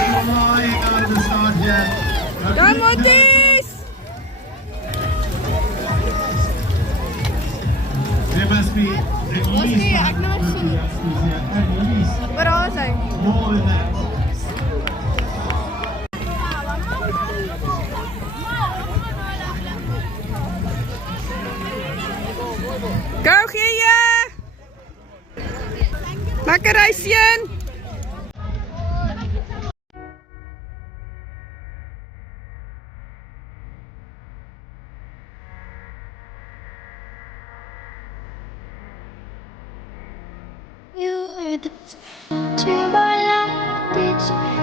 flying out of the start here. Go Mortis! There must be at least 150 youngsters here, at least Waar is hy? more than that. Go Gia! Maak 'n reisien! You are the to my life,